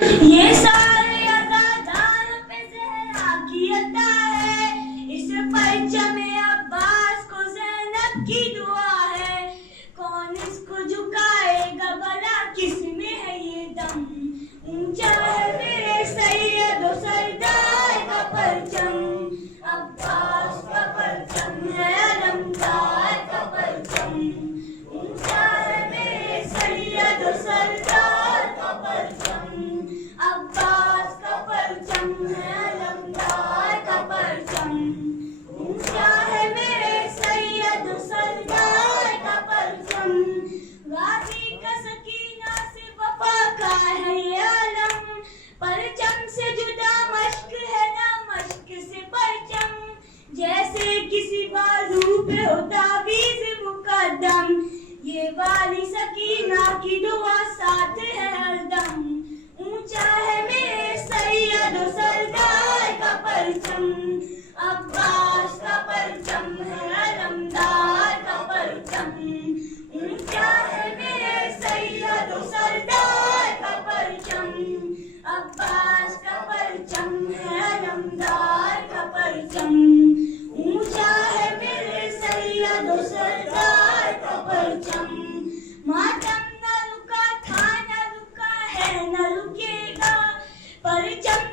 یہ سارے عزادار پہ زہرا کی عطا ہے، اس پرچم عباس کو زینب کی دعا ہے، کون اس کو جھکائے گا بھلا، کس میں ہے یہ دم، اونچا ہے میرے سید و سردار کا پرچم، عباس کا پرچم ہے علمدار کا پرچم، اونچا ہے میرے سید و سردار کا پرچم، عباس کا پرچم ہے علمدار کا پرچم، اونچا ہے میرے سید و سردار کا پرچم، غازی کا سکینہ سے وفا کا ہے یہ عالم، پرچم سے جدا مشق ہے نہ مشق سے پرچم، جیسے کسی بازو پہ ہو تعویذ مقدم، یہ والی سکینہ کی دعا ساتھ ہے ہر دم، اونچا ہے میرے سید و سردار کا پرچم، عباس کا پرچم ہے علمدار کا پرچم، اونچا ہے میرے سید و سردار کا پرچم، عباس کا پرچم ہے علمدار کا پرچم، اونچا ہے میرے سید و سردار کا پرچم، ماتم نہ رکا تھا نہ رکا ہے نہ رکے گا، پرچم